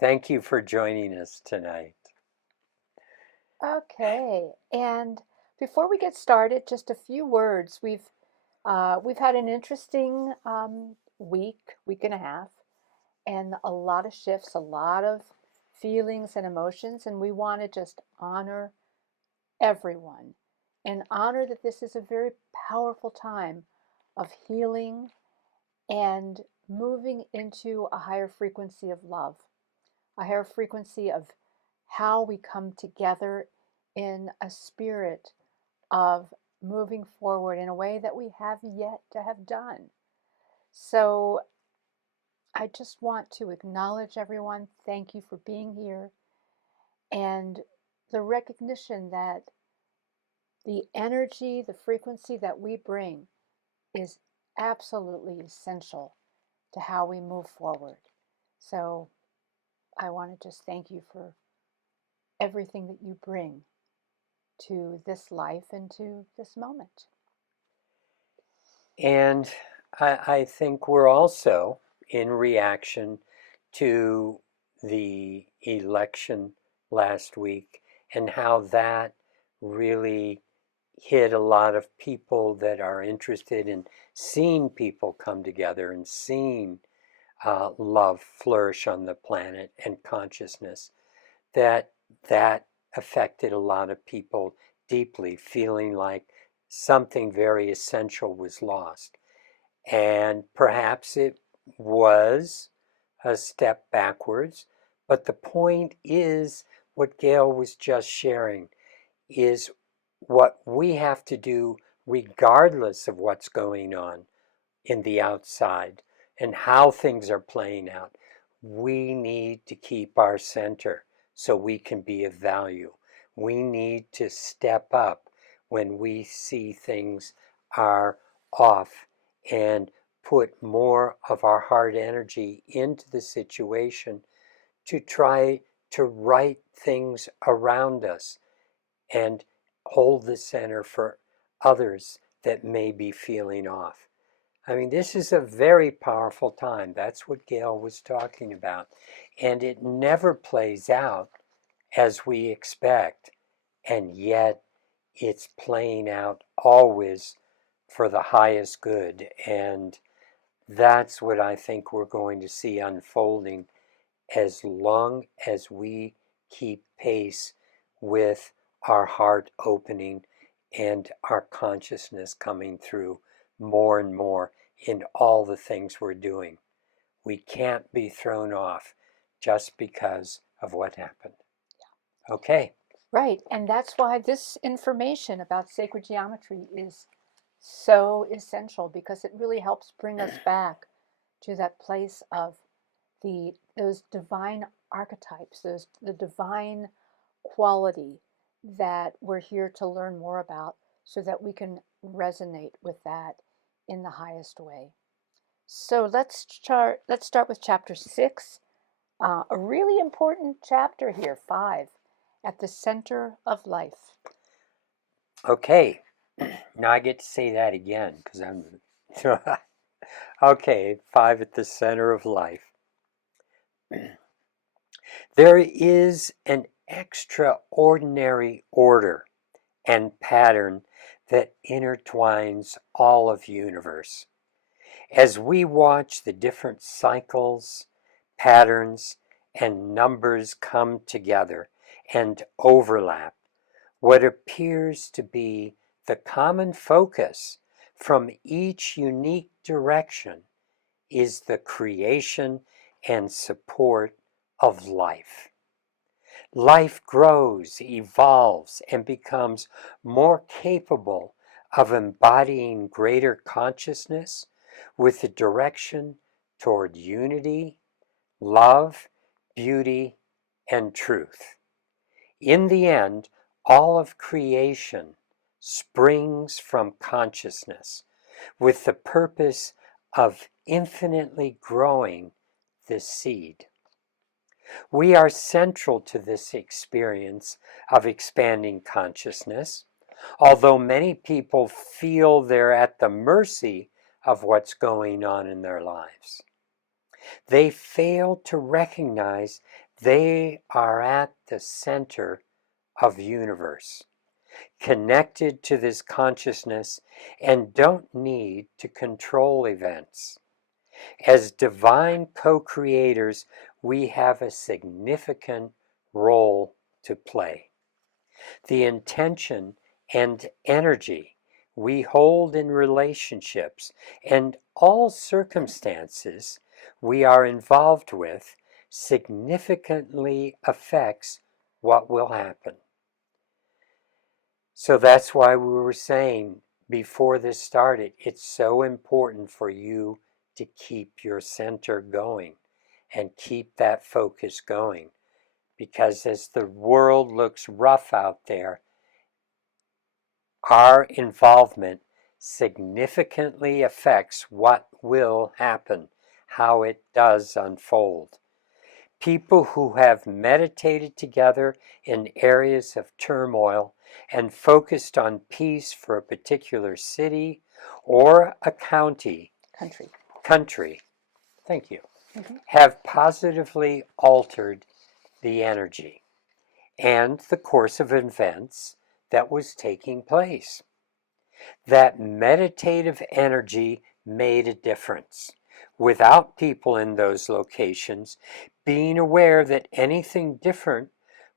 Thank you for joining us tonight. Okay, and before we get started, just a few words. We've had an interesting week and a half, and a lot of shifts, a lot of feelings and emotions, and we want to just honor everyone and honor that this is a very powerful time of healing and moving into a higher frequency of love, a higher frequency of how we come together in a spirit of moving forward in a way that we have yet to have done. So I just want to acknowledge everyone. Thank you for being here. And the recognition that the energy, the frequency that we bring is absolutely essential to how we move forward. So I want to just thank you for everything that you bring to this life and to this moment. And I think we're also in reaction to the election last week and how that really hit a lot of people that are interested in seeing people come together and seeing love flourish on the planet and consciousness. That affected a lot of people deeply, feeling like something very essential was lost. And perhaps it was a step backwards, but the point is what Gail was just sharing is what we have to do regardless of what's going on in the outside and how things are playing out. We need to keep our center so we can be of value. We need to step up when we see things are off and put more of our heart energy into the situation to try to right things around us and hold the center for others that may be feeling off. I mean, this is a very powerful time. That's what Gail was talking about. And it never plays out as we expect. And yet it's playing out always for the highest good. And that's what I think we're going to see unfolding as long as we keep pace with our heart opening and our consciousness coming through more and more in all the things we're doing. We can't be thrown off just because of what happened. Okay. Right, and that's why this information about sacred geometry is so essential because it really helps bring us back to that place of those divine archetypes, those the divine quality that we're here to learn more about so that we can resonate with that in the highest way. So let's start with chapter 6, a really important chapter here, 5, at the center of life. Okay. Now I get to say that again because I'm. Okay, 5 at the center of life. There is an extraordinary order and pattern that intertwines all of universe. As we watch the different cycles, patterns, and numbers come together and overlap, what appears to be the common focus from each unique direction is the creation and support of life. Life grows, evolves, and becomes more capable of embodying greater consciousness with the direction toward unity, love, beauty, and truth. In the end, all of creation springs from consciousness with the purpose of infinitely growing this seed. We are central to this experience of expanding consciousness, although many people feel they're at the mercy of what's going on in their lives. They fail to recognize they are at the center of the universe, connected to this consciousness, and don't need to control events. As divine co-creators, we have a significant role to play. The intention and energy we hold in relationships and all circumstances we are involved with significantly affects what will happen. So that's why we were saying before this started, it's so important for you to keep your center going and keep that focus going. Because as the world looks rough out there, our involvement significantly affects what will happen, how it does unfold. People who have meditated together in areas of turmoil and focused on peace for a particular city or a country, thank you, have positively altered the energy and the course of events that was taking place. That meditative energy made a difference without people in those locations being aware that anything different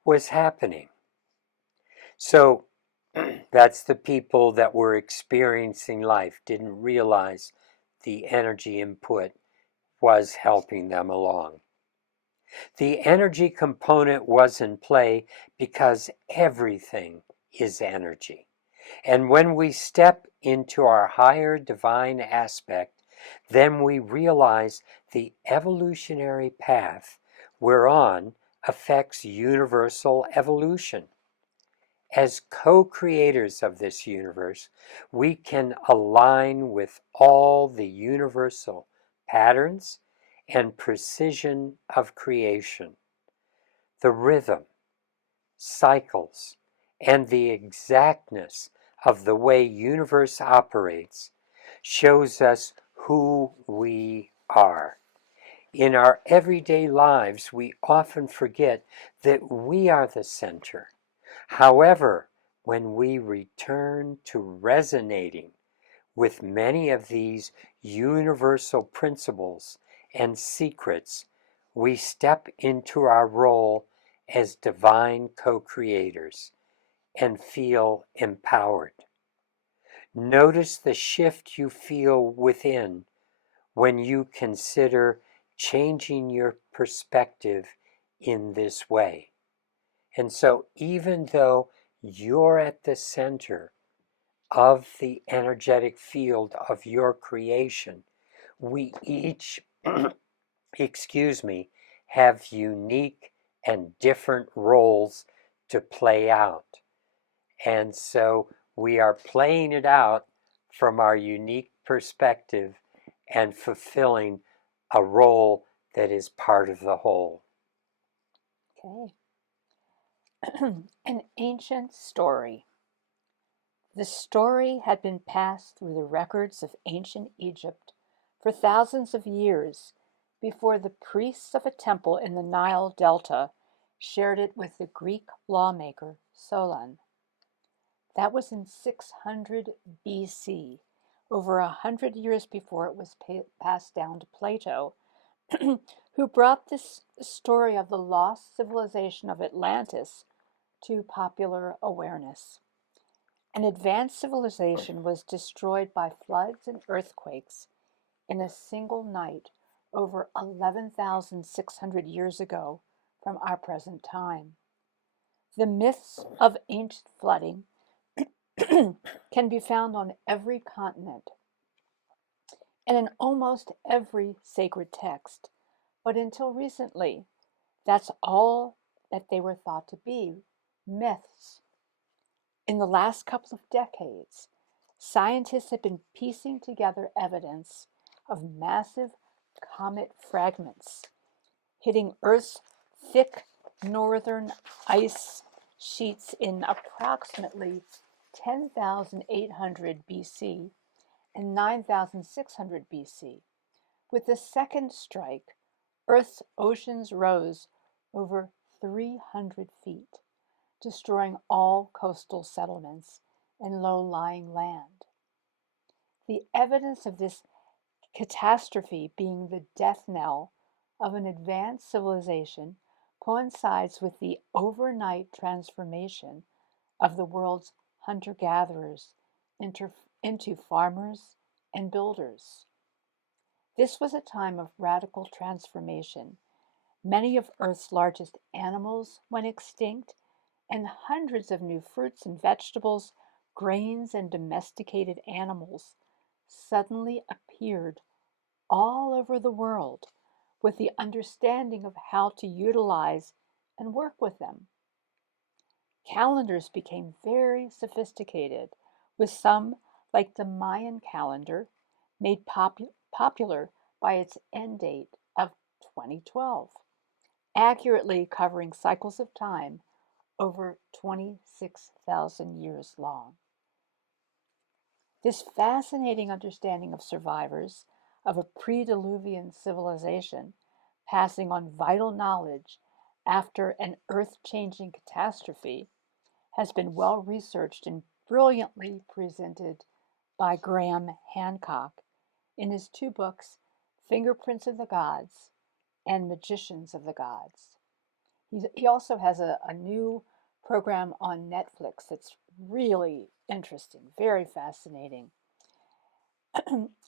was happening. So that's the people that were experiencing life didn't realize the energy input was helping them along. The energy component was in play because everything is energy. And when we step into our higher divine aspect, then we realize the evolutionary path we're on affects universal evolution. As co-creators of this universe, we can align with all the universal patterns and precision of creation. The rhythm, cycles, and the exactness of the way universe operates shows us who we are. In our everyday lives, we often forget that we are the center. However, when we return to resonating with many of these universal principles and secrets, we step into our role as divine co-creators and feel empowered. Notice the shift you feel within when you consider changing your perspective in this way. And so even though you're at the center of the energetic field of your creation, we each, excuse me, have unique and different roles to play out. And so we are playing it out from our unique perspective and fulfilling a role that is part of the whole. Okay. An ancient story. The story had been passed through the records of ancient Egypt for thousands of years before the priests of a temple in the Nile Delta shared it with the Greek lawmaker Solon. That was in 600 BC, over 100 years before it was passed down to Plato, who brought this story of the lost civilization of Atlantis to popular awareness. An advanced civilization was destroyed by floods and earthquakes in a single night over 11,600 years ago from our present time. The myths of ancient flooding can be found on every continent and in almost every sacred text, but until recently, that's all that they were thought to be, myths. In the last couple of decades, scientists have been piecing together evidence of massive comet fragments hitting Earth's thick northern ice sheets in approximately 10,800 BC and 9,600 BC, With the second strike, Earth's oceans rose over 300 feet, destroying all coastal settlements and low-lying land. The evidence of this catastrophe being the death knell of an advanced civilization coincides with the overnight transformation of the world's hunter-gatherers into farmers and builders. This was a time of radical transformation. Many of Earth's largest animals went extinct, and hundreds of new fruits and vegetables, grains, and domesticated animals suddenly appeared all over the world with the understanding of how to utilize and work with them. Calendars became very sophisticated, with some, like the Mayan calendar, made popular by its end date of 2012, accurately covering cycles of time over 26,000 years long. This fascinating understanding of survivors of a pre-Diluvian civilization passing on vital knowledge after an earth-changing catastrophe has been well researched and brilliantly presented by Graham Hancock in his two books, Fingerprints of the Gods and Magicians of the Gods. He also has a new program on Netflix that's really interesting, very fascinating.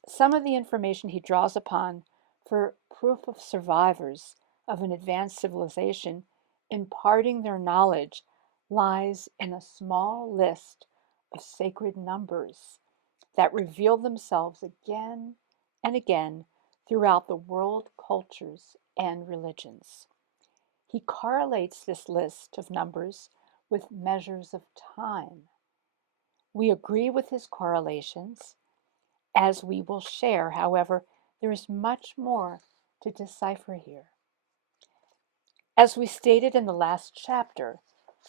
Some of the information he draws upon for proof of survivors of an advanced civilization imparting their knowledge lies in a small list of sacred numbers that reveal themselves again and again throughout the world cultures and religions. He correlates this list of numbers with measures of time. We agree with his correlations, as we will share. However, there is much more to decipher here. As we stated in the last chapter,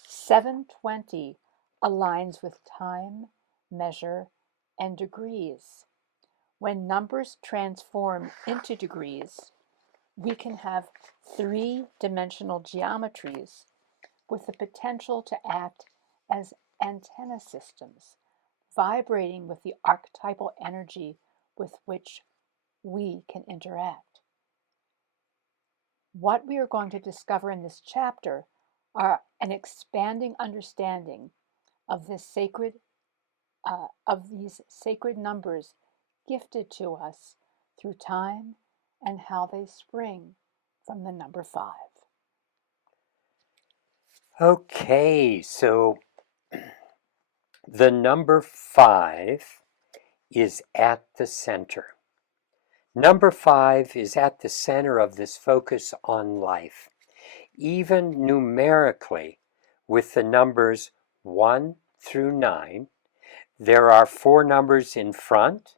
720 aligns with time, measure, and degrees. When numbers transform into degrees, we can have three-dimensional geometries with the potential to act as antenna systems, vibrating with the archetypal energy with which we can interact. What we are going to discover in this chapter are an expanding understanding of this of these sacred numbers gifted to us through time and how they spring from the number 5. Okay, so the number 5 is at the center. Number 5 is at the center of this focus on life. Even numerically, with the numbers 1 through 9, there are 4 numbers in front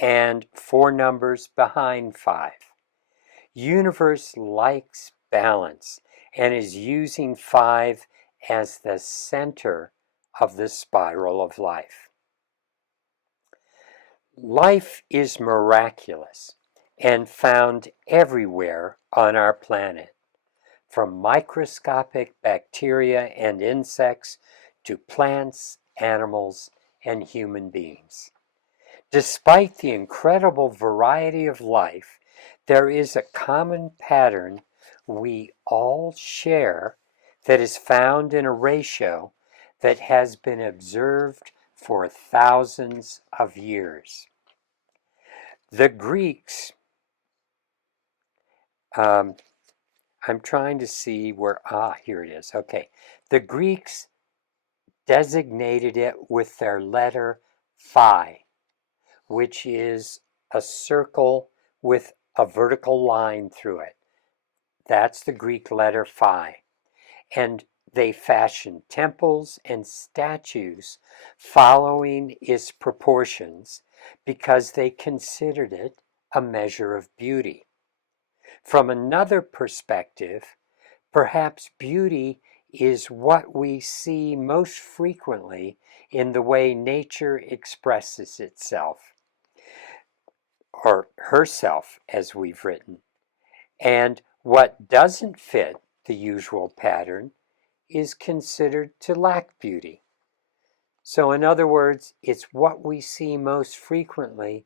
and 4 numbers behind 5. Universe likes balance and is using 5 as the center of the spiral of life. Life is miraculous and found everywhere on our planet, from microscopic bacteria and insects to plants, animals, and human beings. Despite the incredible variety of life, there is a common pattern we all share that is found in a ratio that has been observed for thousands of years. The Greeks, I'm trying to see where, here it is. Okay. The Greeks designated it with their letter phi, which is a circle with a vertical line through it. That's the Greek letter phi. And they fashioned temples and statues following its proportions because they considered it a measure of beauty. From another perspective, perhaps beauty is what we see most frequently in the way nature expresses itself. or herself, as we've written. And what doesn't fit the usual pattern is considered to lack beauty. So, in other words, it's what we see most frequently,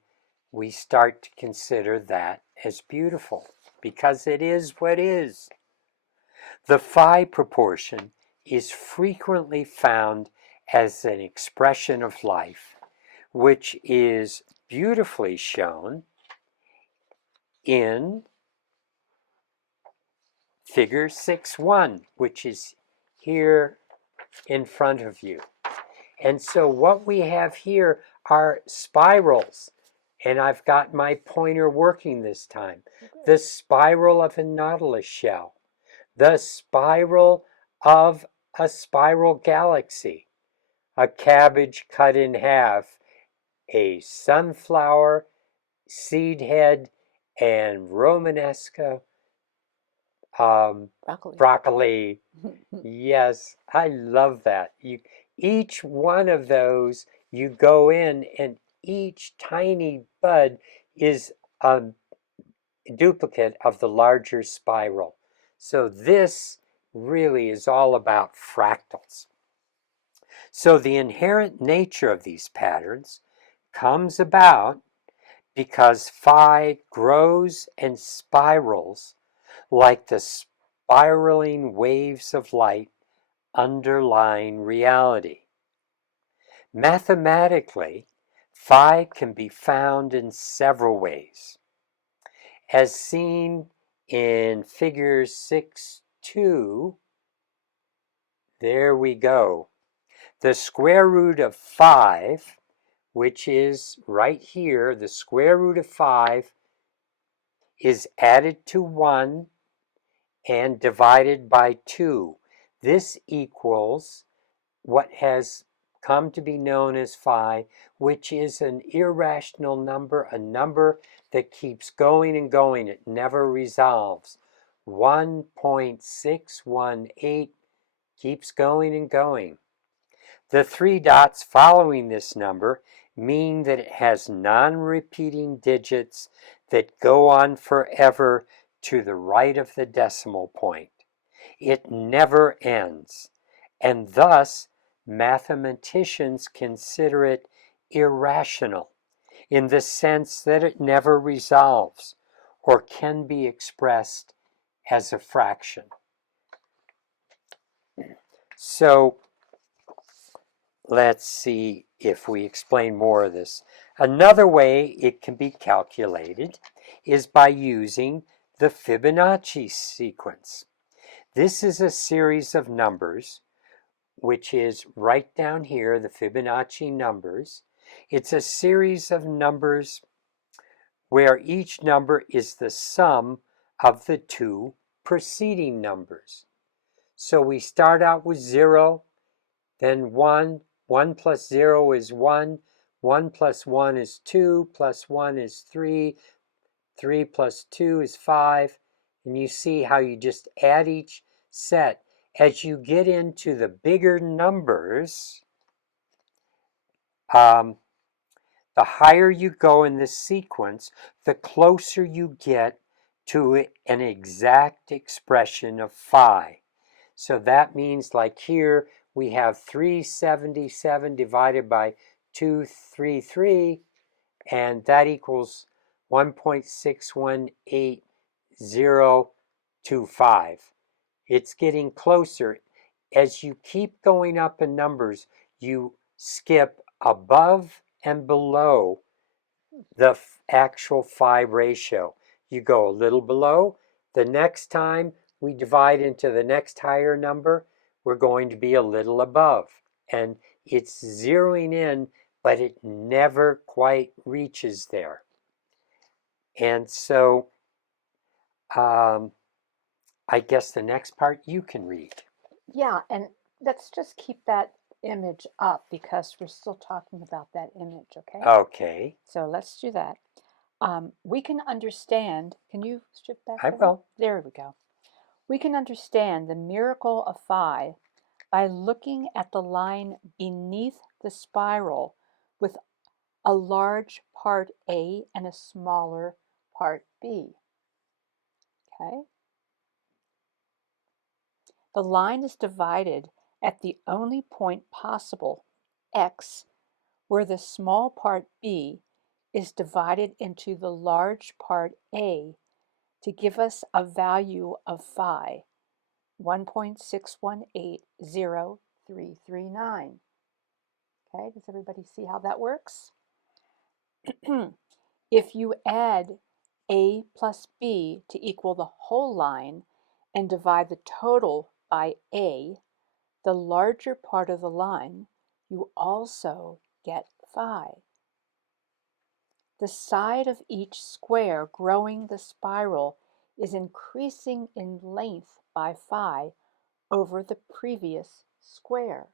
we start to consider that as beautiful because it is what is. The phi proportion is frequently found as an expression of life, which is beautifully shown in figure 6.1, which is here in front of you. And so what we have here are spirals, and I've got my pointer working this time. The spiral of a nautilus shell, the spiral of a spiral galaxy, a cabbage cut in half, a sunflower, seed head, and Romanesco broccoli. Yes, I love that. Each one of those, you go in, and each tiny bud is a duplicate of the larger spiral. So this really is all about fractals. So the inherent nature of these patterns comes about because phi grows and spirals like the spiraling waves of light underlying reality. Mathematically, phi can be found in several ways. As seen in figure 6.2, there we go. The square root of 5, which is right here, the square root of 5 is added to 1 and divided by 2. This equals what has come to be known as phi, which is an irrational number, a number that keeps going and going. It never resolves. 1.618 keeps going and going. The 3 dots following this number mean that it has non-repeating digits that go on forever to the right of the decimal point. It never ends, and thus mathematicians consider it irrational in the sense that it never resolves or can be expressed as a fraction. So let's see if we explain more of this. Another way it can be calculated is by using the Fibonacci sequence. This is a series of numbers, which is right down here, the Fibonacci numbers. It's a series of numbers where each number is the sum of the 2 preceding numbers. So we start out with 0, then 1. 1 plus 0 is 1. 1 plus 1 is 2, plus 1 is 3. 3 plus 2 is 5. And you see how you just add each set. As you get into the bigger numbers, the higher you go in this sequence, the closer you get to an exact expression of phi. So that means, like here, we have 377 divided by 233, and that equals 1.618,025. It's getting closer. As you keep going up in numbers, you skip above and below the actual phi ratio. You go a little below. The next time we divide into the next higher number, we're going to be a little above. And it's zeroing in, but it never quite reaches there. And so I guess the next part you can read. Yeah, and let's just keep that image up because we're still talking about that image, okay? Okay. So let's do that. We can understand, can you strip back? I will. There we go. We can understand the miracle of phi by looking at the line beneath the spiral with a large part A and a smaller part B. Okay? The line is divided at the only point possible, X, where the small part B is divided into the large part A to give us a value of phi, 1.6180339. Okay, does everybody see how that works? If you add A plus B to equal the whole line and divide the total by A, the larger part of the line, you also get phi. The side of each square growing the spiral is increasing in length by phi over the previous square.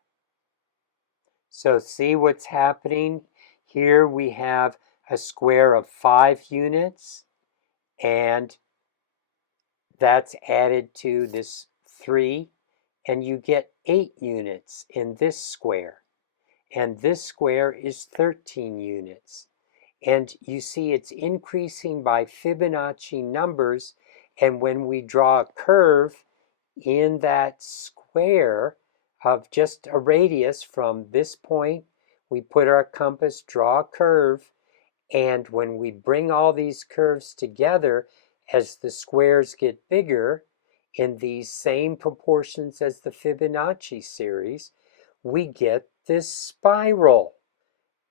So see what's happening? Here we have a square of 5 units, and that's added to this 3, and you get 8 units in this square. And this square is 13 units. And you see it's increasing by Fibonacci numbers, and when we draw a curve in that square of just a radius from this point, we put our compass, draw a curve, and when we bring all these curves together, as the squares get bigger in these same proportions as the Fibonacci series, we get this spiral,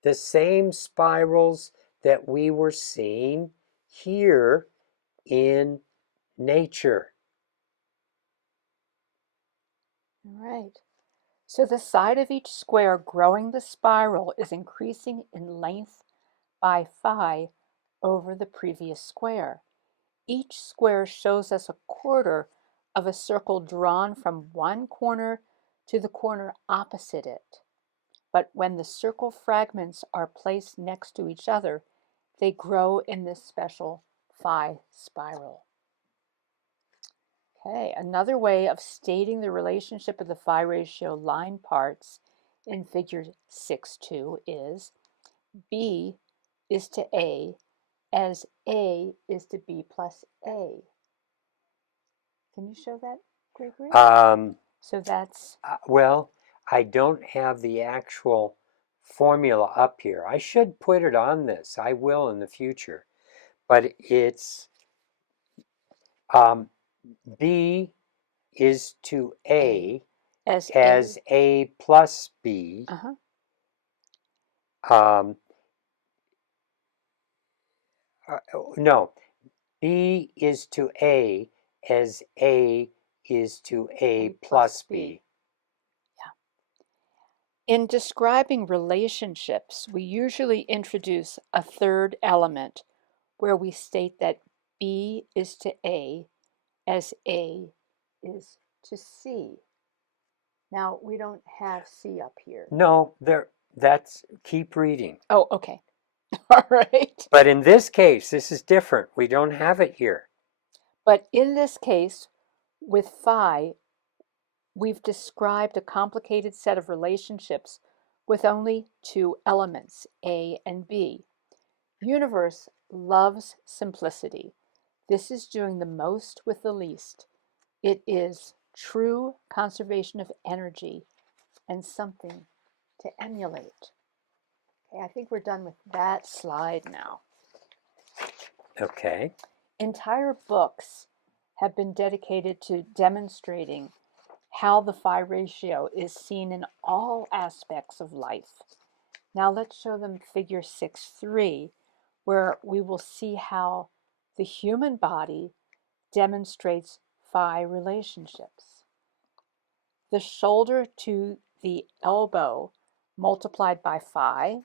the same spirals that we were seeing here in nature. All right. So the side of each square growing the spiral is increasing in length by phi over the previous square. Each square shows us a quarter of a circle drawn from one corner to the corner opposite it. But when the circle fragments are placed next to each other, they grow in this special phi spiral. Okay, another way of stating the relationship of the phi ratio line parts in figure 6.2 is B is to A as A is to B plus A. Can you show that, Gregory? So that's... Well, I don't have the actual formula up here. I should put it on this. I will in the future. But it's B is to A as A plus B. No, B is to A as A is to A plus B. In describing relationships, we usually introduce a third element where we state that B is to A as A is to C. Now, we don't have C up here. No, that's, keep reading. Oh, okay. All right. But in this case, this is different. We don't have it here. But in this case, with phi, we've described a complicated set of relationships with only two elements, A and B. Universe loves simplicity. This is doing the most with the least. It is true conservation of energy and something to emulate. Okay, I think we're done with that slide now. Okay. Entire books have been dedicated to demonstrating how the phi ratio is seen in all aspects of life. Now let's show them figure 6.3, where we will see how the human body demonstrates phi relationships. The shoulder to the elbow multiplied by phi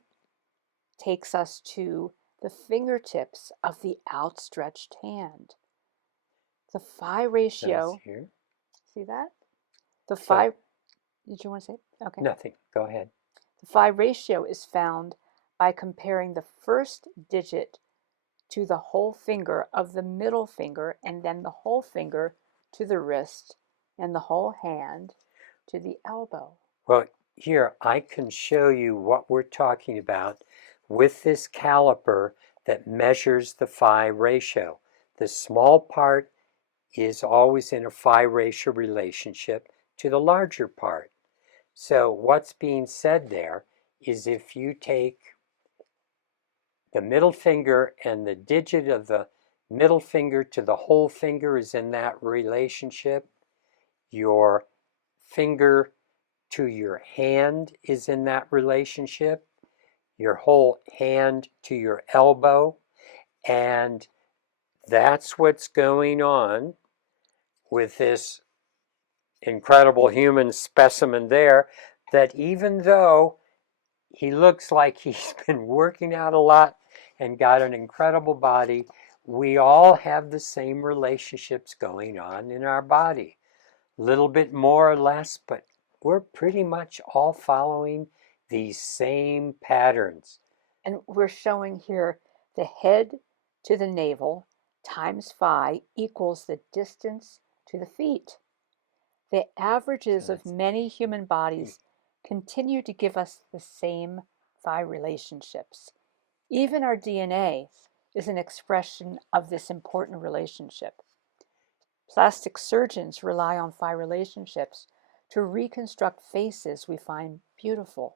takes us to the fingertips of the outstretched hand. The phi ratio, Here. see that? The phi, did you want to say? Okay. Nothing, go ahead. The phi ratio is found by comparing the first digit to the whole finger of the middle finger, and then the whole finger to the wrist, and the whole hand to the elbow. Well, here I can show you what we're talking about with this caliper that measures the phi ratio. The small part is always in a phi ratio relationship to the larger part. So what's being said there is if you take the middle finger and the digit of the middle finger to the whole finger is in that relationship, your finger to your hand is in that relationship, your whole hand to your elbow, and that's what's going on with this incredible human specimen there, that even though he looks like he's been working out a lot and got an incredible body, we all have the same relationships going on in our body. A little bit more or less, but we're pretty much all following these same patterns. And we're showing here the head to the navel times phi equals the distance to the feet. The averages of many human bodies continue to give us the same phi relationships. Even our DNA is an expression of this important relationship. Plastic surgeons rely on phi relationships to reconstruct faces we find beautiful.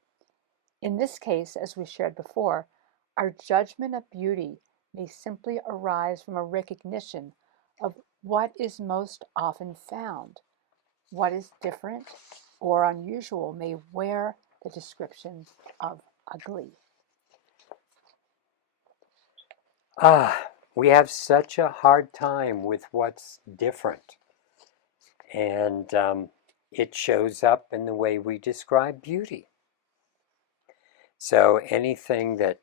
In this case, as we shared before, our judgment of beauty may simply arise from a recognition of what is most often found. What is different or unusual may wear the description of ugly. We have such a hard time with what's different. And it shows up in the way we describe beauty. So anything that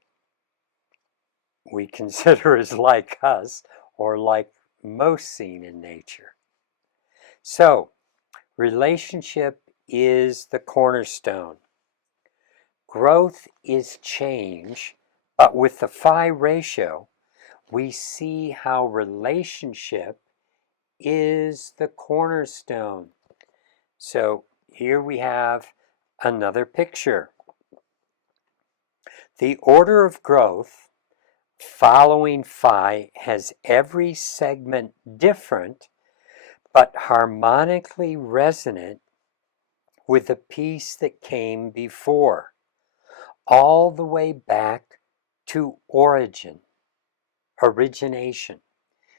we consider as like us or like most seen in nature. So relationship is the cornerstone. Growth is change, but with the phi ratio, we see how relationship is the cornerstone. So here we have another picture. The order of growth following phi has every segment different, but harmonically resonant with the piece that came before, all the way back to origination.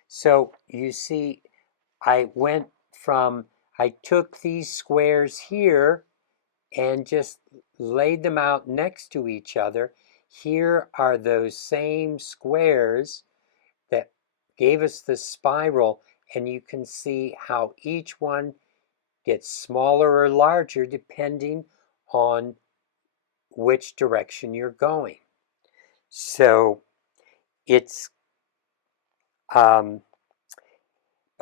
So you see, I took these squares here and just laid them out next to each other. Here are those same squares that gave us the spiral, and you can see how each one gets smaller or larger depending on which direction you're going. So it's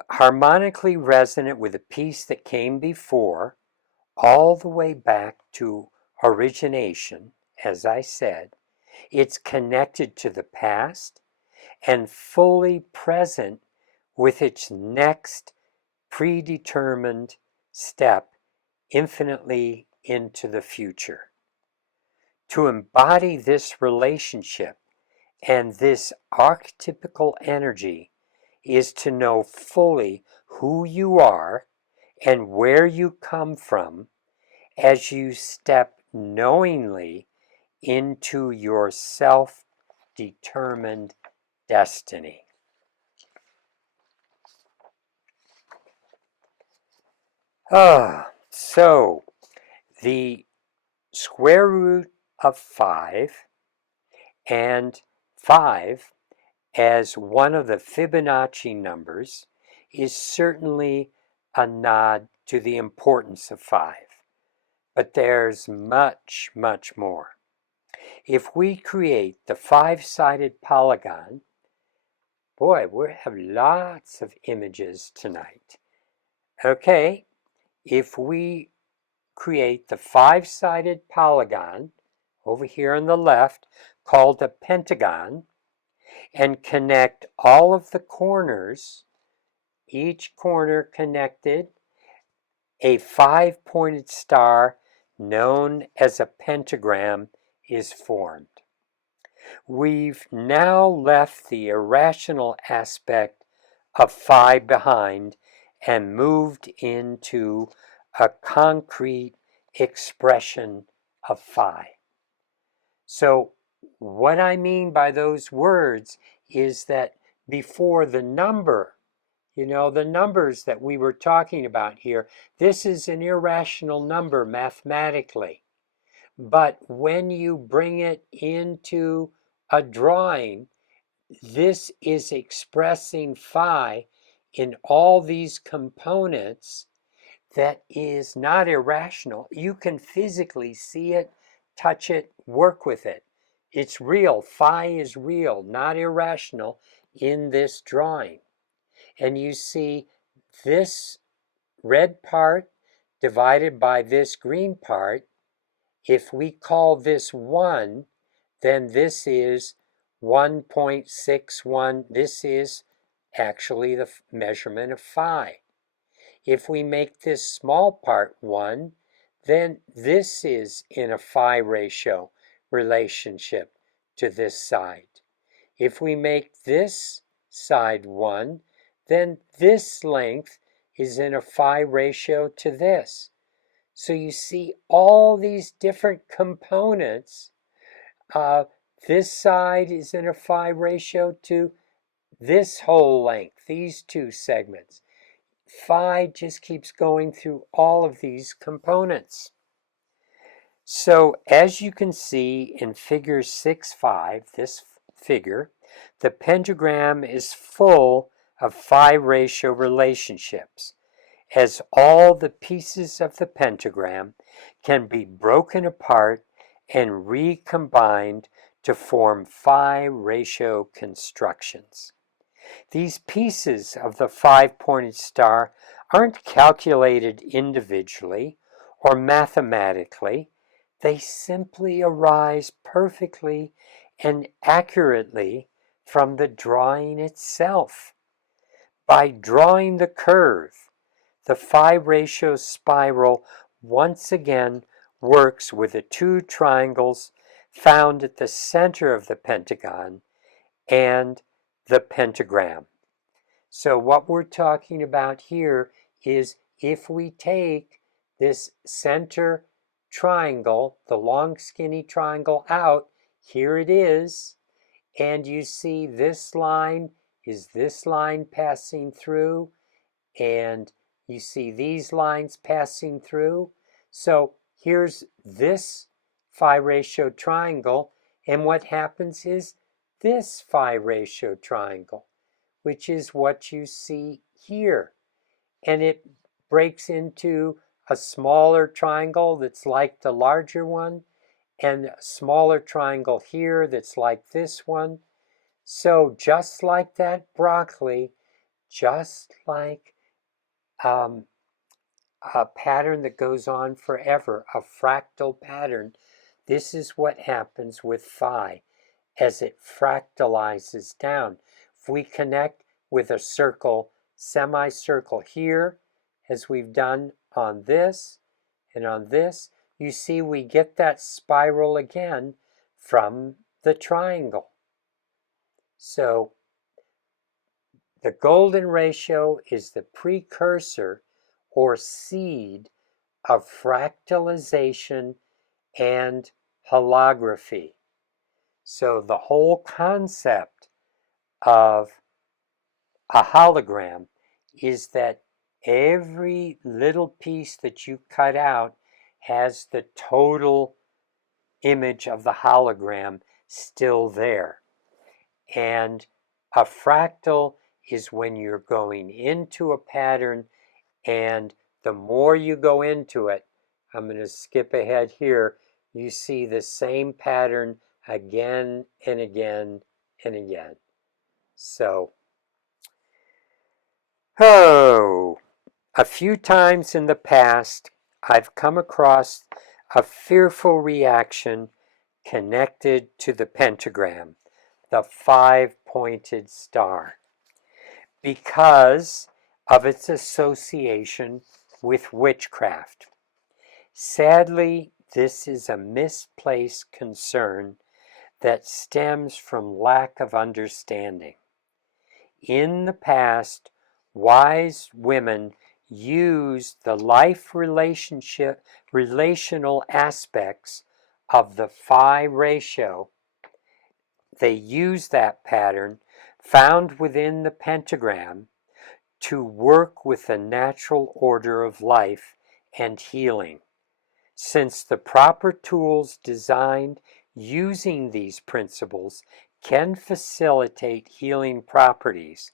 harmonically resonant with a piece that came before, all the way back to origination, as I said. It's connected to the past and fully present with its next predetermined step infinitely into the future. To embody this relationship and this archetypical energy is to know fully who you are and where you come from as you step knowingly into your self-determined destiny. So the square root of 5 and 5 as one of the Fibonacci numbers is certainly a nod to the importance of 5. But there's much, much more. If we create the 5-sided polygon, boy, we have lots of images tonight. Okay, if we create the 5-sided polygon over here on the left called a pentagon and connect all of the corners, each corner connected, a 5-pointed star known as a pentagram is formed. We've now left the irrational aspect of phi behind and moved into a concrete expression of phi. So what I mean by those words is that before the number, the numbers that we were talking about here, this is an irrational number mathematically. But when you bring it into a drawing, this is expressing phi in all these components that is not irrational. You can physically see it, touch it, work with it. It's real. Phi is real, not irrational in this drawing. And you see this red part divided by this green part. If we call this 1, then this is 1.61. This is actually the measurement of phi. If we make this small part 1, then this is in a phi ratio relationship to this side. If we make this side 1, then this length is in a phi ratio to this. So you see all these different components. This side is in a phi ratio to this whole length, these two segments. Phi just keeps going through all of these components. So as you can see in figure 6.5, this figure, the pentagram is full of phi ratio relationships, as all the pieces of the pentagram can be broken apart and recombined to form phi ratio constructions. These pieces of the 5-pointed star aren't calculated individually or mathematically. They simply arise perfectly and accurately from the drawing itself. By drawing the curve, the phi ratio spiral once again works with the two triangles found at the center of the pentagon and the pentagram. So what we're talking about here is if we take this center triangle, the long skinny triangle out, here it is, and you see this line is this line passing through, and you see these lines passing through. So here's this phi ratio triangle, and what happens is this phi ratio triangle, which is what you see here. And it breaks into a smaller triangle that's like the larger one, and a smaller triangle here that's like this one. So just like that broccoli, just like a pattern that goes on forever, a fractal pattern, this is what happens with phi as it fractalizes down. If we connect with a circle, semicircle here, as we've done on this and on this, you see we get that spiral again from the triangle. So the golden ratio is the precursor or seed of fractalization and holography. So the whole concept of a hologram is that every little piece that you cut out has the total image of the hologram still there. And a fractal is when you're going into a pattern, and the more you go into it, I'm going to skip ahead here, you see the same pattern again and again and again. So, a few times in the past, I've come across a fearful reaction connected to the pentagram, the 5-pointed star, because of its association with witchcraft. Sadly, this is a misplaced concern that stems from lack of understanding. In the past, wise women used the life relational aspects of the phi ratio. They used that pattern found within the pentagram to work with the natural order of life and healing. Since the proper tools designed using these principles can facilitate healing properties,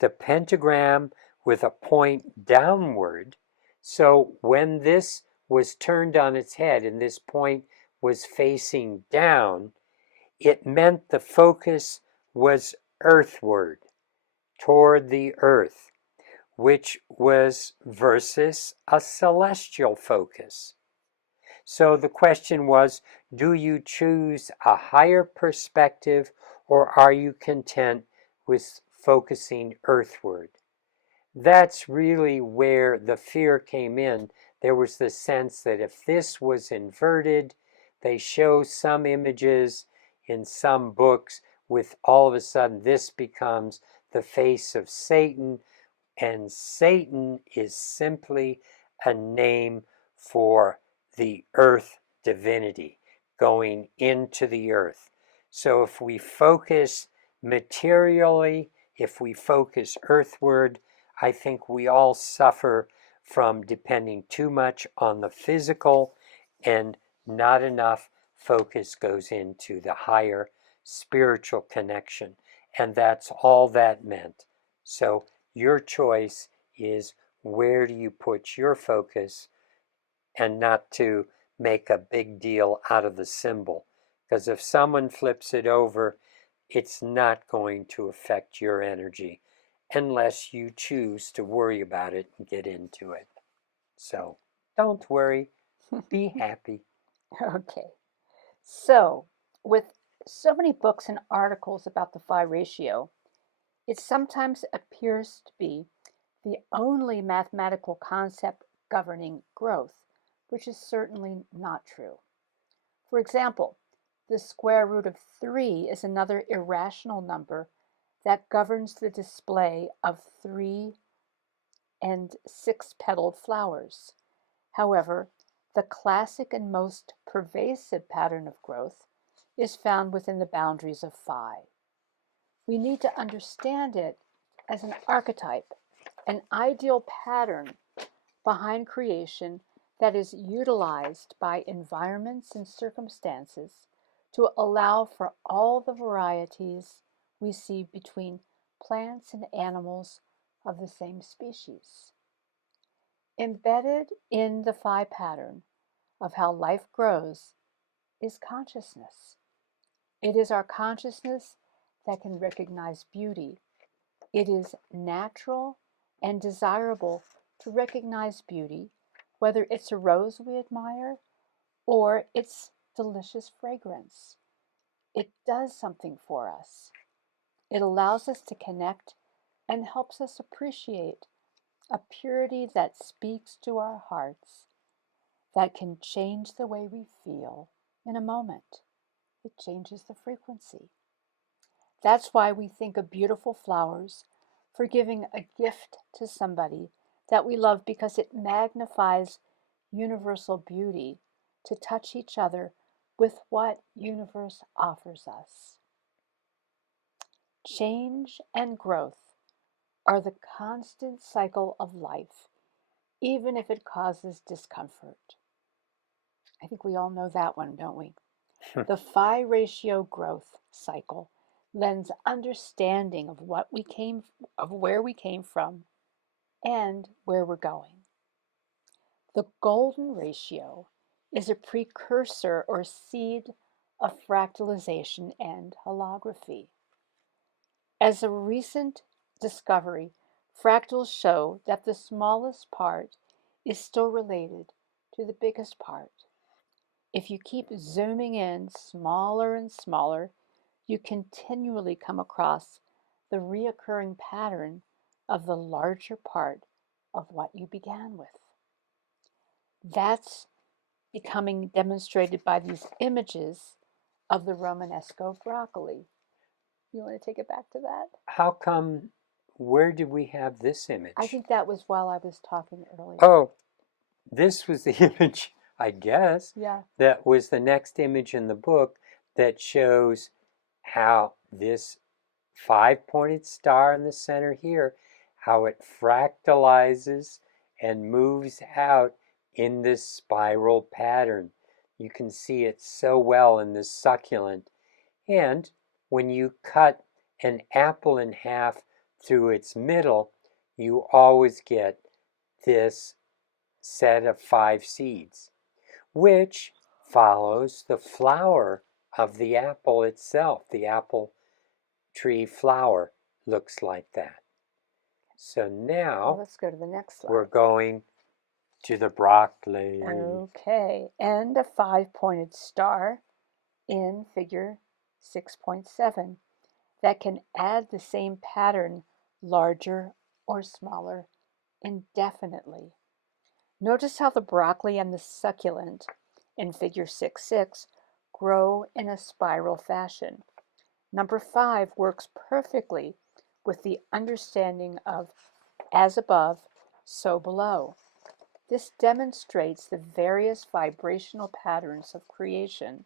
the pentagram with a point downward, so when this was turned on its head and this point was facing down, it meant the focus was earthward, toward the earth, which was versus a celestial focus. So the question was, do you choose a higher perspective or are you content with focusing earthward? That's really where the fear came in. There was the sense that if this was inverted, they show some images in some books with all of a sudden this becomes the face of Satan, and Satan is simply a name for the earth divinity going into the earth. So if we focus materially, if we focus earthward, I think we all suffer from depending too much on the physical and not enough focus goes into the higher spiritual connection. And that's all that meant. So your choice is where do you put your focus and not to make a big deal out of the symbol. Because if someone flips it over, it's not going to affect your energy unless you choose to worry about it and get into it. So don't worry, be happy. Okay. So, with so many books and articles about the phi ratio, it sometimes appears to be the only mathematical concept governing growth, which is certainly not true. For example, the square root of 3 is another irrational number that governs the display of 3 and 6-petaled flowers. However, the classic and most pervasive pattern of growth is found within the boundaries of phi. We need to understand it as an archetype, an ideal pattern behind creation that is utilized by environments and circumstances to allow for all the varieties we see between plants and animals of the same species. Embedded in the phi pattern of how life grows is consciousness. It is our consciousness that can recognize beauty. It is natural and desirable to recognize beauty, whether it's a rose we admire or its delicious fragrance. It does something for us. It allows us to connect and helps us appreciate a purity that speaks to our hearts, that can change the way we feel in a moment. It changes the frequency. That's why we think of beautiful flowers for giving a gift to somebody that we love, because it magnifies universal beauty to touch each other with what universe offers us. Change and growth are the constant cycle of life, even if it causes discomfort. I think we all know that one, don't we? The phi ratio growth cycle lends understanding of where we came from and where we're going. The golden ratio is a precursor or seed of fractalization and holography. As a recent discovery, fractals show that the smallest part is still related to the biggest part. If you keep zooming in smaller and smaller, you continually come across the reoccurring pattern of the larger part of what you began with. That's becoming demonstrated by these images of the Romanesco broccoli. You want to take it back to that? How come, where did we have this image? I think that was while I was talking earlier. Oh, this was the image, I guess, Yeah. that was the next image in the book that shows how this 5-pointed star in the center here, how it fractalizes and moves out in this spiral pattern. You can see it so well in this succulent. And when you cut an apple in half through its middle, you always get this set of 5 seeds, which follows the flower of the apple itself. The apple tree flower looks like that. So now let's go to the next slide. we're going to the broccoli. Okay, and a 5-pointed star in figure 6.7 that can add the same pattern larger or smaller indefinitely. Notice how the broccoli and the succulent in figure 6.6 grow in a spiral fashion. Number 5 works perfectly with the understanding of as above, so below. This demonstrates the various vibrational patterns of creation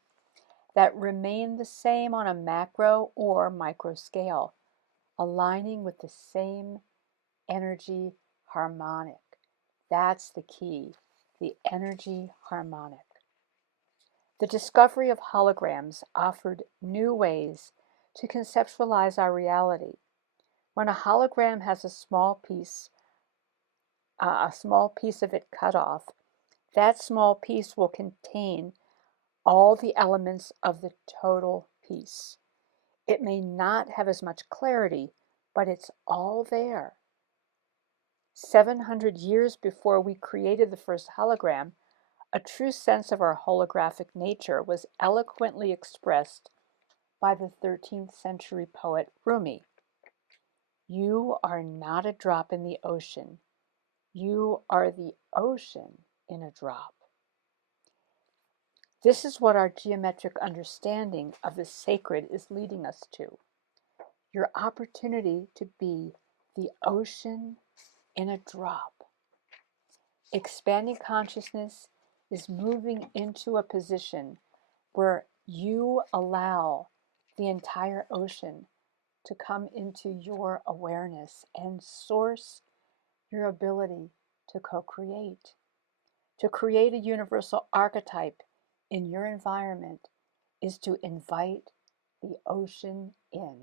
that remain the same on a macro or micro scale, aligning with the same energy harmonic. That's the key, the energy harmonic. The discovery of holograms offered new ways to conceptualize our reality. When a hologram has a small piece of it cut off, that small piece will contain all the elements of the total piece. It may not have as much clarity, but it's all there. 700 years before we created the first hologram, a true sense of our holographic nature was eloquently expressed by the 13th century poet Rumi. You are not a drop in the ocean. You are the ocean in a drop. This is what our geometric understanding of the sacred is leading us to. Your opportunity to be the ocean in a drop. Expanding consciousness is moving into a position where you allow the entire ocean to come into your awareness and source your ability to co-create. To create a universal archetype in your environment is to invite the ocean in.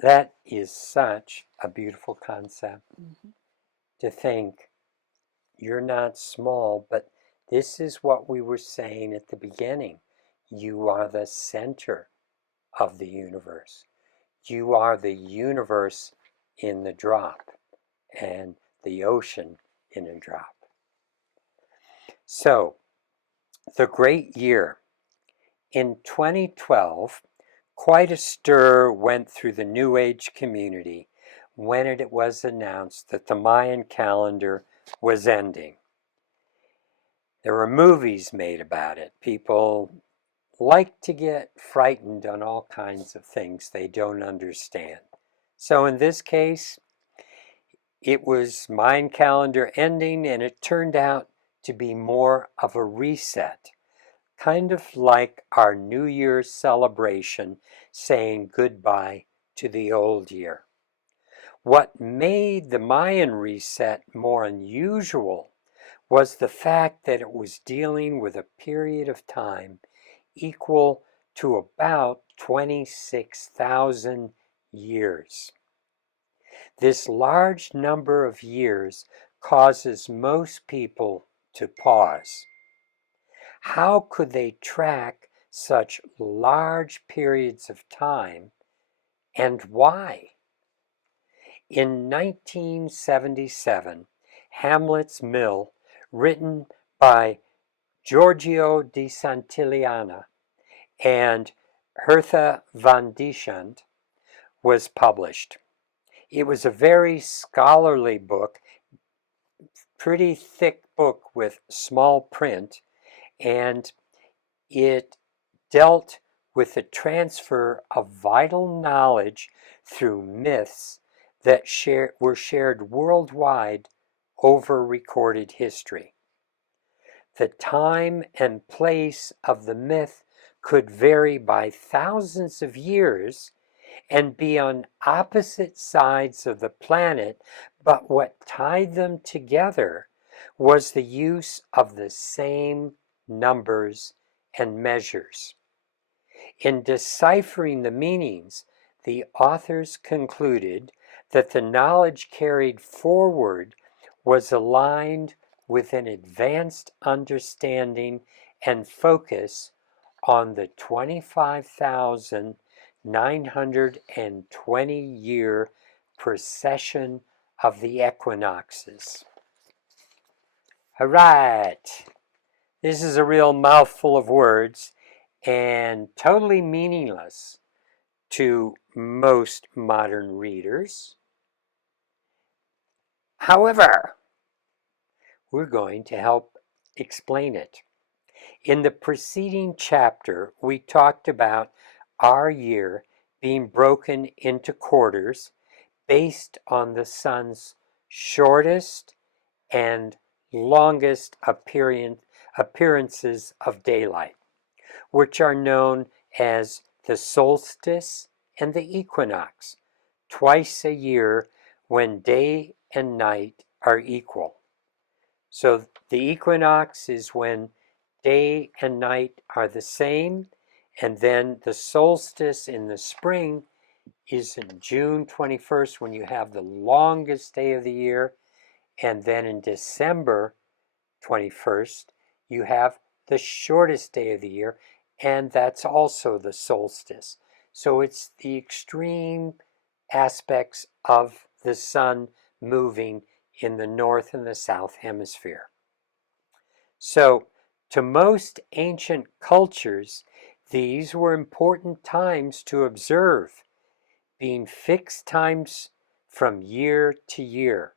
That is such a beautiful concept. Mm-hmm. To think you're not small, but this is what we were saying at the beginning. You are the center of the universe. You are the universe in the drop and the ocean in a drop. So, the great year. In 2012, quite a stir went through the New Age community when it was announced that the Mayan calendar was ending. There were movies made about it. People like to get frightened on all kinds of things they don't understand. So in this case, it was Mayan calendar ending, and it turned out to be more of a reset, kind of like our New Year's celebration saying goodbye to the old year. What made the Mayan reset more unusual was the fact that it was dealing with a period of time equal to about 26,000 years. This large number of years causes most people to pause. How could they track such large periods of time, and why? In 1977, Hamlet's Mill, written by Giorgio di Santillana and Hertha van Dieschandt, was published. It was a very scholarly book, pretty thick book with small print, and it dealt with the transfer of vital knowledge through myths that were shared worldwide over recorded history. The time and place of the myth could vary by thousands of years and be on opposite sides of the planet, but what tied them together was the use of the same numbers and measures. In deciphering the meanings, the authors concluded that the knowledge carried forward was aligned with an advanced understanding and focus on the 25,920-year precession of the equinoxes. All right, this is a real mouthful of words and totally meaningless to most modern readers. However, we're going to help explain it. In the preceding chapter, we talked about our year being broken into quarters based on the sun's shortest and longest appearances of daylight, which are known as the solstice and the equinox, twice a year when day and night are equal. So the equinox is when day and night are the same, and then the solstice in the spring is in June 21st when you have the longest day of the year, and then in December 21st you have the shortest day of the year, and that's also the solstice. So it's the extreme aspects of the sun moving in the north and the south hemisphere. So to most ancient cultures, these were important times to observe, being fixed times from year to year.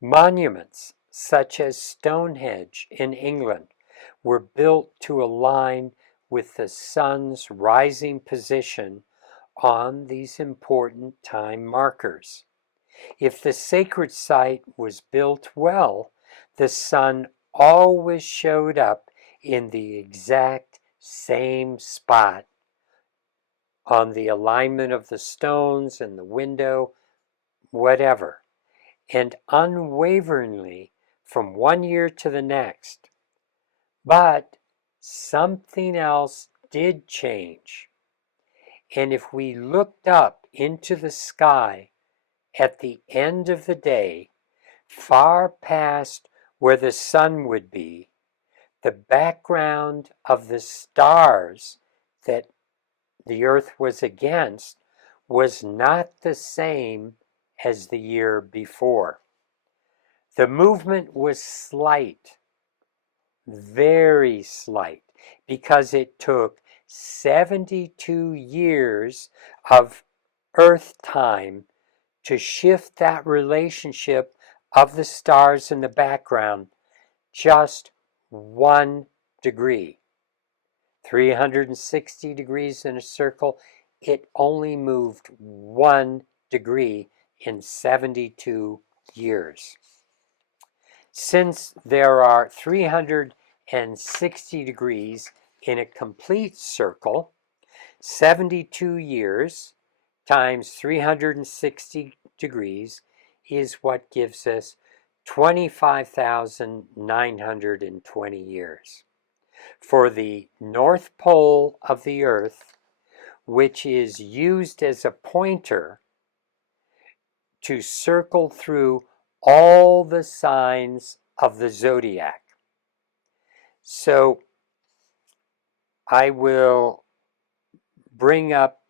Monuments, such as Stonehenge in England, were built to align with the sun's rising position on these important time markers. If the sacred site was built well, the sun always showed up in the exact same spot on the alignment of the stones and the window, whatever, and unwaveringly from one year to the next. But something else did change. And if we looked up into the sky at the end of the day, far past where the sun would be, the background of the stars that the earth was against was not the same as the year before. The movement was slight, very slight, because it took 72 years of Earth time to shift that relationship of the stars in the background just 1 degree. 360 degrees in a circle, it only moved 1 degree in 72 years. Since there are 360 degrees in a complete circle, 72 years times 360 degrees is what gives us 25,920 years. For the North Pole of the Earth, which is used as a pointer to circle through all the signs of the zodiac. So I will bring up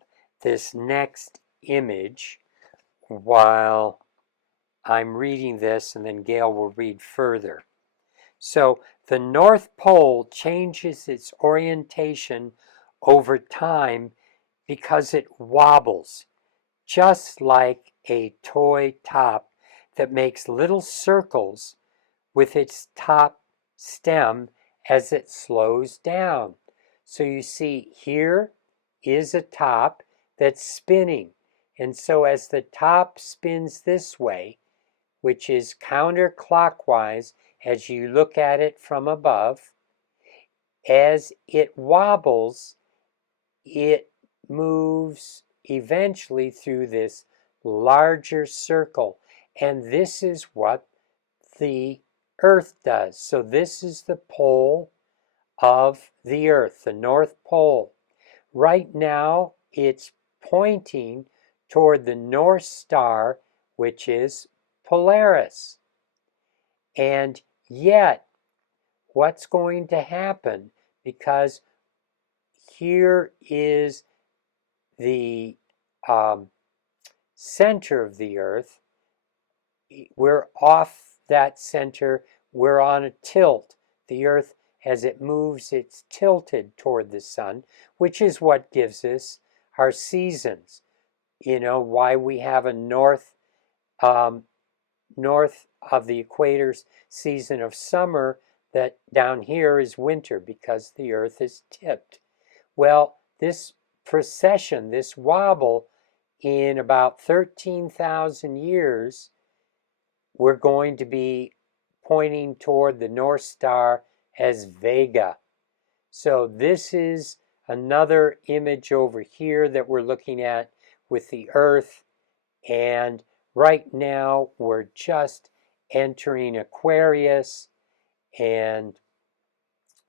this next image while I'm reading this, and then Gail will read further. So the North Pole changes its orientation over time because it wobbles, just like a toy top that makes little circles with its top stem as it slows down. So you see here is a top that's spinning. And so as the top spins this way, which is counterclockwise as you look at it from above, as it wobbles, it moves eventually through this larger circle. And this is what the Earth does. So this is the pole of the Earth, the North Pole. Right now, it's pointing toward the North Star, which is Polaris. And yet, what's going to happen? Because here is the center of the Earth. We're off that center. We're on a tilt. The Earth, as it moves, it's tilted toward the sun, which is what gives us our seasons. You know, why we have a north of the equator's season of summer, that down here is winter, because the Earth is tipped. Well, this precession, this wobble, in about 13,000 years, we're going to be pointing toward the North Star as Vega. So this is another image over here that we're looking at with the Earth. And right now we're just entering Aquarius, and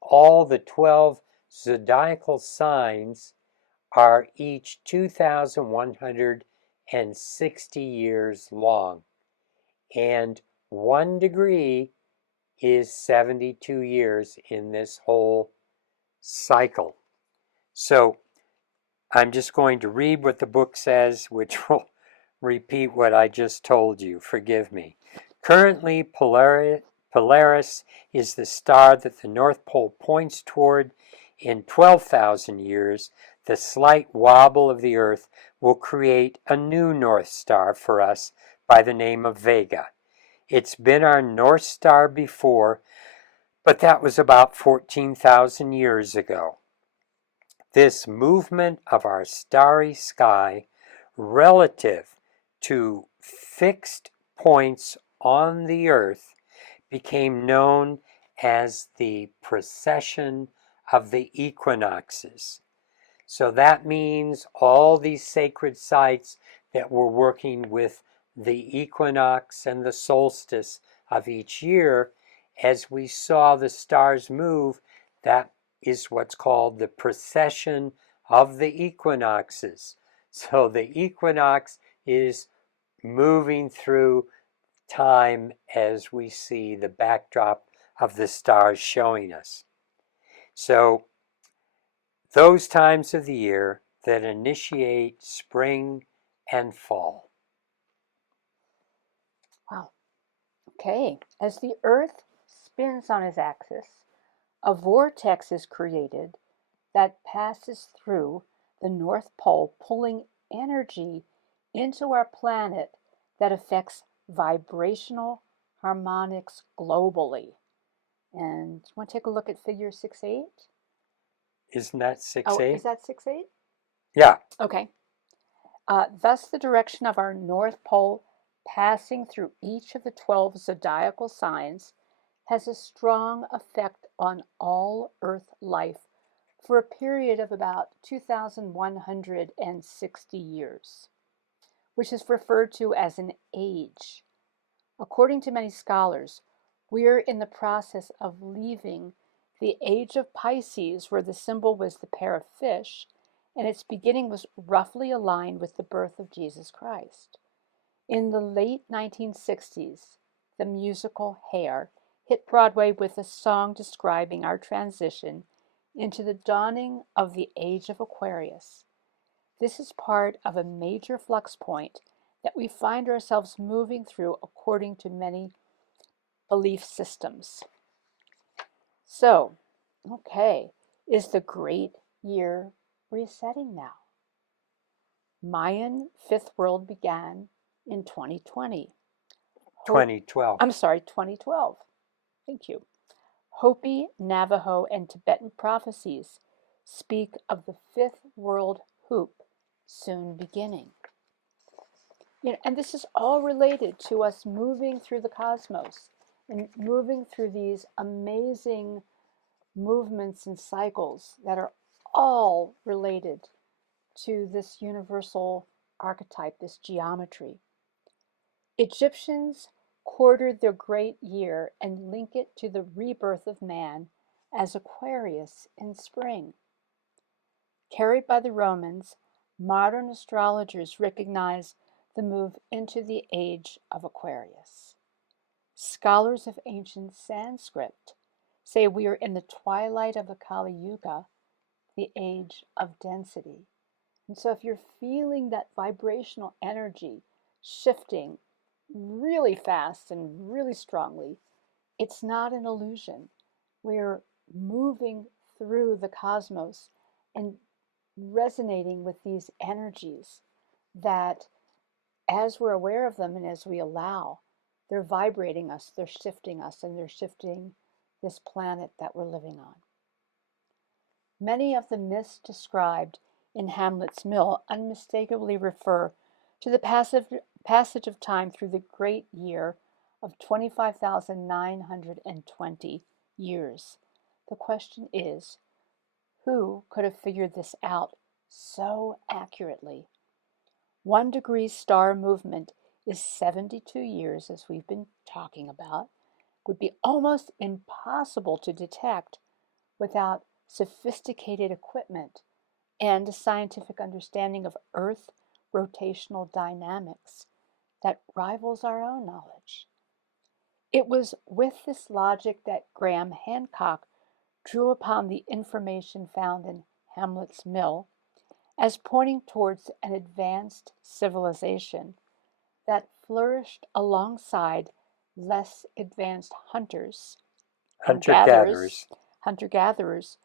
all the 12 zodiacal signs are each 2,160 years long. And 1 degree is 72 years in this whole cycle. So I'm just going to read what the book says, which will repeat what I just told you. Forgive me. Currently, Polaris is the star that the North Pole points toward. In 12,000 years, the slight wobble of the Earth will create a new North Star for us by the name of Vega. It's been our North Star before, but that was about 14,000 years ago. This movement of our starry sky relative to fixed points on the Earth became known as the precession of the equinoxes. So that means all these sacred sites that we're working with the equinox and the solstice of each year, as we saw the stars move, that is what's called the precession of the equinoxes. So the equinox is moving through time as we see the backdrop of the stars showing us. So those times of the year that initiate spring and fall. Wow. Okay. As the Earth spins on its axis, a vortex is created that passes through the North Pole, pulling energy into our planet that affects vibrational harmonics globally. And you want to take a look at figure 6.8? Isn't that 6-8? Oh, is that 6.8? Yeah. Okay. Thus, the direction of our North Pole passing through each of the 12 zodiacal signs has a strong effect on all Earth life for a period of about 2,160 years, which is referred to as an age. According to many scholars, we're in the process of leaving the age of Pisces, where the symbol was the pair of fish, and its beginning was roughly aligned with the birth of Jesus Christ. In the late 1960s, the musical Hair hit Broadway with a song describing our transition into the dawning of the age of Aquarius. This is part of a major flux point that we find ourselves moving through according to many belief systems. So, okay, is the great year resetting now? Mayan fifth world began in 2020. 2012. I'm sorry, 2012. Thank you. Hopi, Navajo, and Tibetan prophecies speak of the fifth world hoop soon beginning. And this is all related to us moving through the cosmos and moving through these amazing movements and cycles that are all related to this universal archetype, this geometry. Egyptians quartered their great year and link it to the rebirth of man as Aquarius in spring. Carried by the Romans, modern astrologers recognize the move into the age of Aquarius. Scholars of ancient Sanskrit say we are in the twilight of the Kali Yuga, the age of density. And so if you're feeling that vibrational energy shifting really fast and really strongly, it's not an illusion. We're moving through the cosmos and resonating with these energies that, as we're aware of them and as we allow, they're vibrating us, they're shifting us, and they're shifting this planet that we're living on. Many of the myths described in Hamlet's Mill unmistakably refer to the passage of time through the great year of 25,920 years. The question is, who could have figured this out so accurately? 1 degree star movement is 72 years, as we've been talking about, would be almost impossible to detect without sophisticated equipment and a scientific understanding of Earth rotational dynamics that rivals our own knowledge. It was with this logic that Graham Hancock drew upon the information found in Hamlet's Mill as pointing towards an advanced civilization that flourished alongside less advanced hunters and hunter-gatherers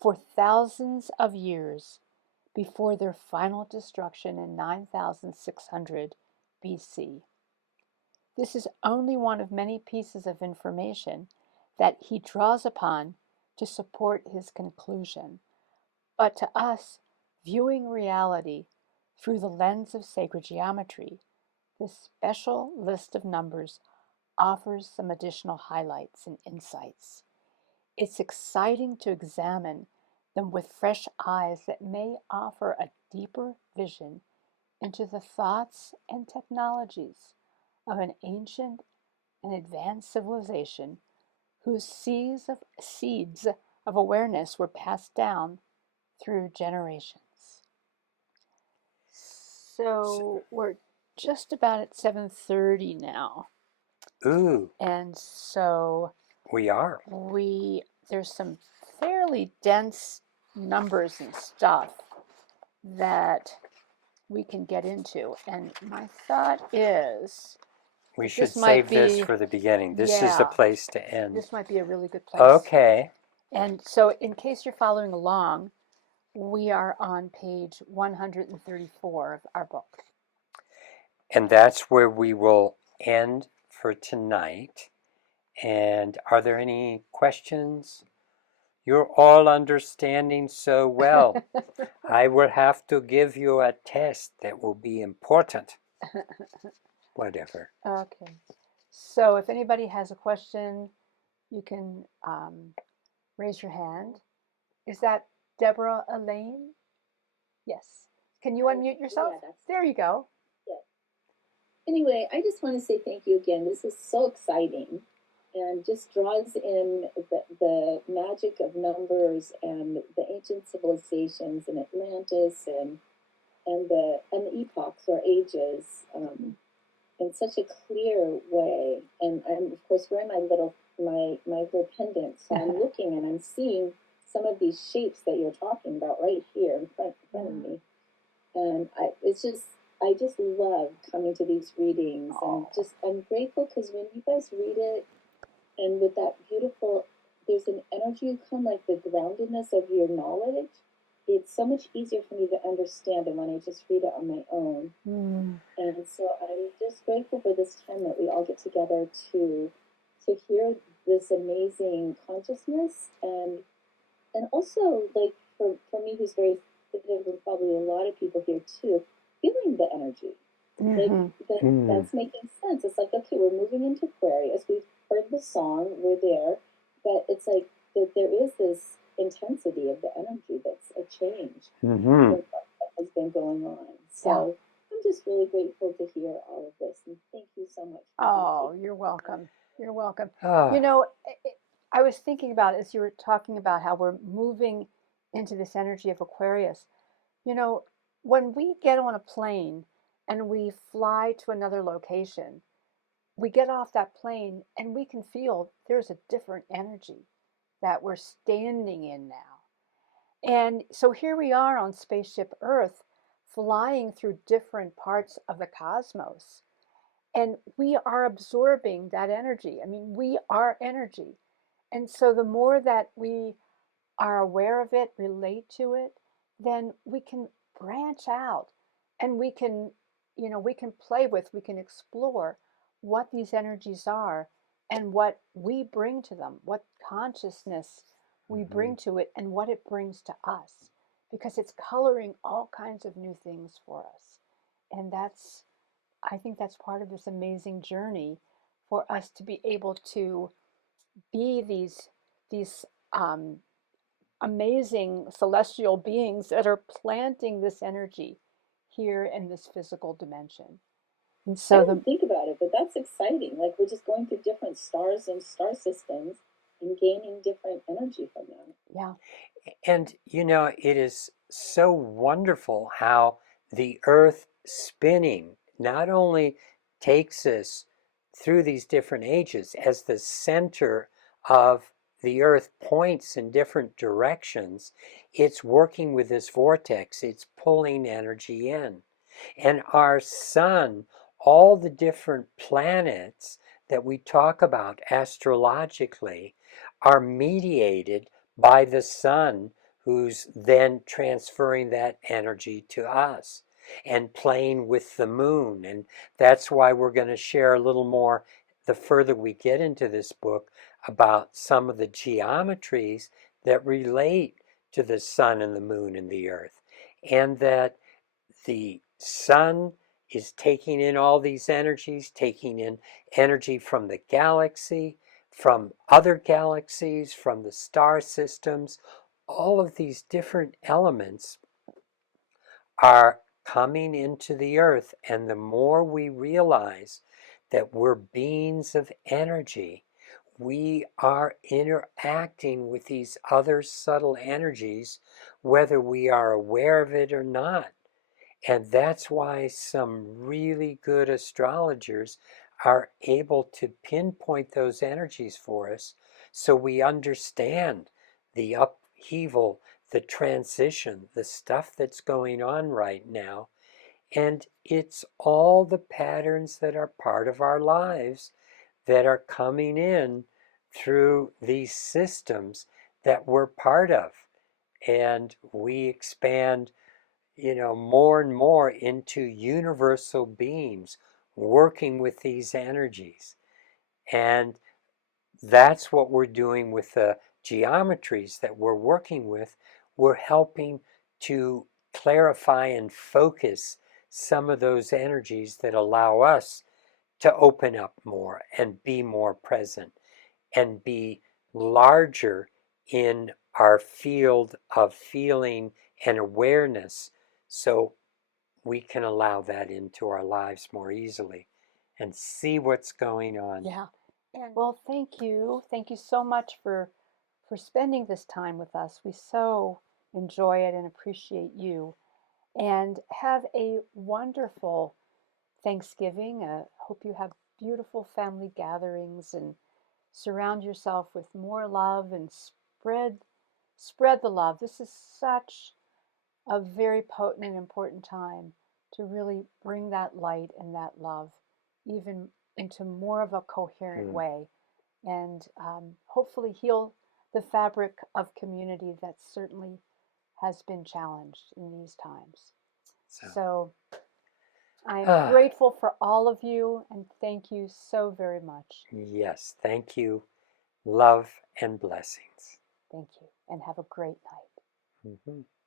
for thousands of years before their final destruction in 9600 BC. This is only one of many pieces of information that he draws upon to support his conclusion. But to us, viewing reality through the lens of sacred geometry, this special list of numbers offers some additional highlights and insights. It's exciting to examine them with fresh eyes that may offer a deeper vision into the thoughts and technologies of an ancient and advanced civilization whose seeds of awareness were passed down through generations. So we're just about at 7:30 now. Ooh, And so we are. there's some fairly dense numbers and stuff that we can get into. And my thought is We that should this might save this be, for the beginning. This is the yeah, place to end. this might be a really good place. Okay. And so in case you're following along, we are on page 134 of our book. And that's where we will end for tonight. And are there any questions? You're all understanding so well. I will have to give you a test that will be important. Whatever. Okay. So if anybody has a question, you can raise your hand. Is that Deborah Elaine? Yes. Can you unmute yourself? Yeah, there you go. Yeah. Anyway, I just want to say thank you again. This is so exciting and just draws in the magic of numbers and the ancient civilizations in Atlantis and the epochs or ages in such a clear way. And I'm of course wearing my little pendant, so I'm looking and I'm seeing some of these shapes that you're talking about right here in front of me. And I just love coming to these readings. And I'm grateful because when you guys read it, and with that beautiful, there's an energy you come, like the groundedness of your knowledge. It's so much easier for me to understand than when I just read it on my own. And so I'm just grateful for this time that we all get together to to hear this amazing consciousness, and also like for me who's very sensitive, and probably a lot of people here too, feeling the energy. Like Hmm. Mm. that's making sense. It's like, okay, we're moving into Aquarius. We've heard the song, we're there, but it's like that there is this intensity of the energy that's a change Hmm. from what has been going on. Yeah. So I'm just really grateful to hear all of this, and thank you so much for Oh, taking you're the time. welcome. You're welcome. You Ah, know, I was thinking about as you were talking about how we're moving into this energy of Aquarius. You know, when we get on a plane and we fly to another location, we get off that plane and we can feel there's a different energy that we're standing in now. And so here we are on Spaceship Earth, flying through different parts of the cosmos. And we are absorbing that energy. I mean, we are energy. And so the more that we are aware of it, relate to it, then we can branch out and we can, we can play with, we can explore what these energies are and what we bring to them, what consciousness we mhm. bring to it and what it brings to us, because it's coloring all kinds of new things for us. And I think that's part of this amazing journey for us to be able to be these amazing celestial beings that are planting this energy here in this physical dimension. And I so didn't think about it, but that's exciting. Like we're just going through different stars and star systems and gaining different energy from them. yeah, And it is so wonderful how the earth spinning not only takes us through these different ages as the center of the earth points in different directions, it's working with this vortex, it's pulling energy in. And our sun, all the different planets that we talk about astrologically, are mediated by the sun, who's then transferring that energy to us and playing with the moon. And that's why we're going to share a little more the further we get into this book about some of the geometries that relate to the sun and the moon and the earth. And that the sun is taking in all these energies, taking in energy from the galaxy, from other galaxies, from the star systems. All of these different elements are coming into the earth. And the more we realize that we're beings of energy, we are interacting with these other subtle energies, whether we are aware of it or not. And that's why some really good astrologers are able to pinpoint those energies for us so we understand the upheaval, the transition, the stuff that's going on right now. And it's all the patterns that are part of our lives that are coming in through these systems that we're part of. And we expand more and more into universal beings working with these energies. And that's what we're doing with the geometries that we're working with. We're helping to clarify and focus some of those energies that allow us to open up more and be more present and be larger in our field of feeling and awareness, so we can allow that into our lives more easily and see what's going on. yeah. And well, thank you. Thank you so much for spending this time with us. We so enjoy it and appreciate you. And have a wonderful Thanksgiving. Hope you have beautiful family gatherings and surround yourself with more love and spread the love. This is such a very potent and important time to really bring that light and that love even into more of a coherent Mm. way and hopefully heal the fabric of community that certainly has been challenged in these times. So So I'm Ah, grateful for all of you and thank you so very much. yes, thank you. Love and blessings. Thank you and have a great night. Mhm.